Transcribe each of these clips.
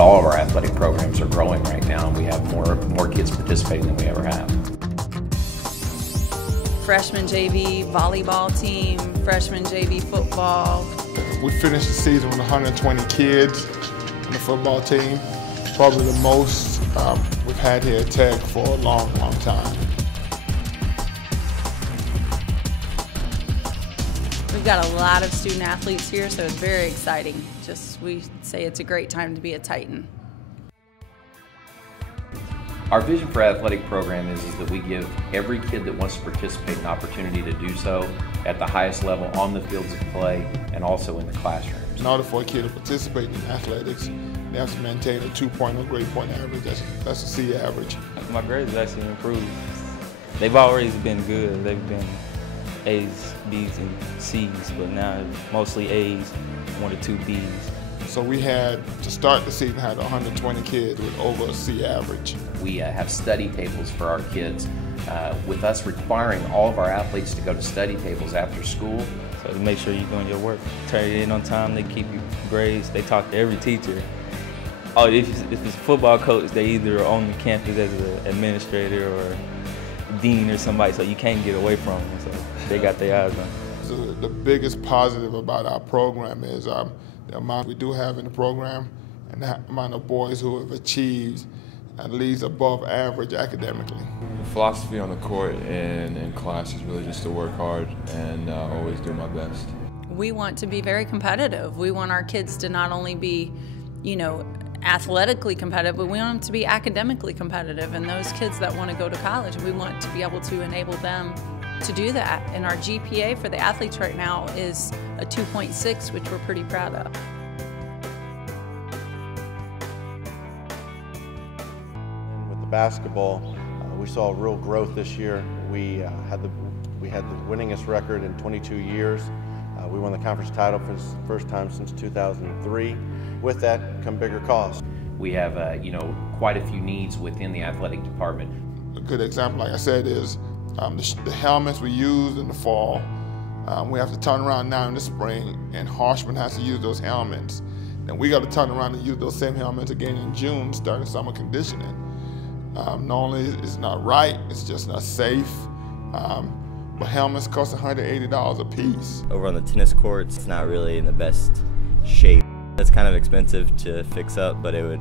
All of our athletic programs are growing right now, and we have more kids participating than we ever have. Freshman JV volleyball team, freshman JV football. We finished the season with 120 kids on the football team. Probably the most we've had here at Tech for a long, long time. We've got a lot of student athletes here, so it's very exciting. We say it's a great time to be a Titan. Our vision for our athletic program is that we give every kid that wants to participate an opportunity to do so at the highest level on the fields of play and also in the classrooms. In order for a kid to participate in athletics, they have to maintain a 2.0 grade point average. That's a C average. My grades have actually improved. They've always been good. They've been A's, B's, and C's, but now mostly A's, 1 or 2 B's. So we had, to start the season, had 120 kids with over a C average. We have study tables for our kids. With us requiring all of our athletes to go to study tables after school. So to make sure you're doing your work, turn it in on time, they keep you grades, they talk to every teacher. Oh, if it's a football coach, they either are on the campus as an administrator or dean or somebody, so you can't get away from them. So they got their eyes on you. So the biggest positive about our program is the amount we do have in the program and the amount of boys who have achieved at least above average academically. The philosophy on the court and in class is really just to work hard and always do my best. We want to be very competitive. We want our kids to not only be, athletically competitive, but we want them to be academically competitive. And those kids that want to go to college, we want to be able to enable them to do that. And our GPA for the athletes right now is a 2.6, which we're pretty proud of. With the basketball, we saw real growth this year. We had the winningest record in 22 years. We won the conference title for the first time since 2003. With that come bigger costs. We have quite a few needs within the athletic department. A good example, like I said, is the helmets we use in the fall. We have to turn around now in the spring, and Harshman has to use those helmets. Then we got to turn around and use those same helmets again in June, starting summer conditioning. Not only is it not right, it's just not safe. But helmets cost $180 a piece. Over on the tennis courts, it's not really in the best shape. It's kind of expensive to fix up, but it would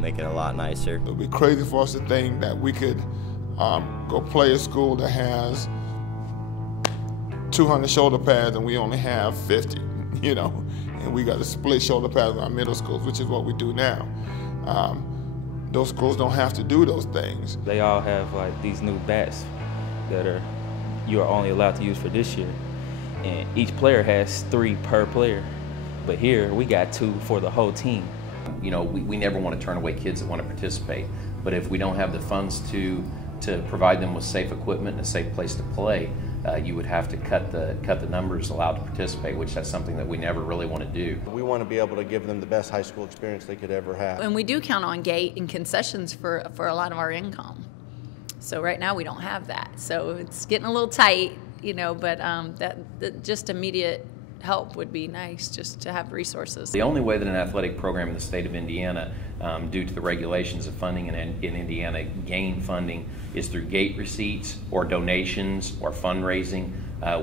make it a lot nicer. It would be crazy for us to think that we could go play a school that has 200 shoulder pads and we only have 50, and we got to split shoulder pads with our middle schools, which is what we do now. Those schools don't have to do those things. They all have these new bats that you are only allowed to use for this year, and each player has 3 per player. But here, we got 2 for the whole team. We never want to turn away kids that want to participate, but if we don't have the funds to provide them with safe equipment and a safe place to play, you would have to cut the numbers allowed to participate, which that's something that we never really want to do. We want to be able to give them the best high school experience they could ever have. And we do count on gate and concessions for a lot of our income. So right now we don't have that. So it's getting a little tight, but that just immediate help would be nice, just to have resources. The only way that an athletic program in the state of Indiana, due to the regulations of funding in Indiana, gain funding is through gate receipts or donations or fundraising.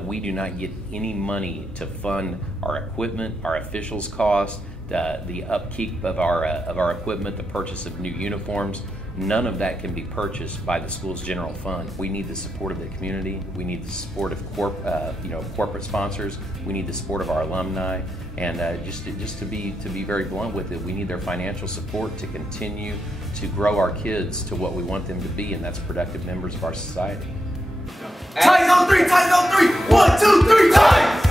We do not get any money to fund our equipment, our officials' costs, the upkeep of our equipment, the purchase of new uniforms. None of that can be purchased by the school's general fund. We need the support of the community. We need the support of corporate sponsors. We need the support of our alumni, and just to be very blunt with it, we need their financial support to continue to grow our kids to what we want them to be, and that's productive members of our society. Titans on 3, Titans on 3. 1, 2, 3, Titans!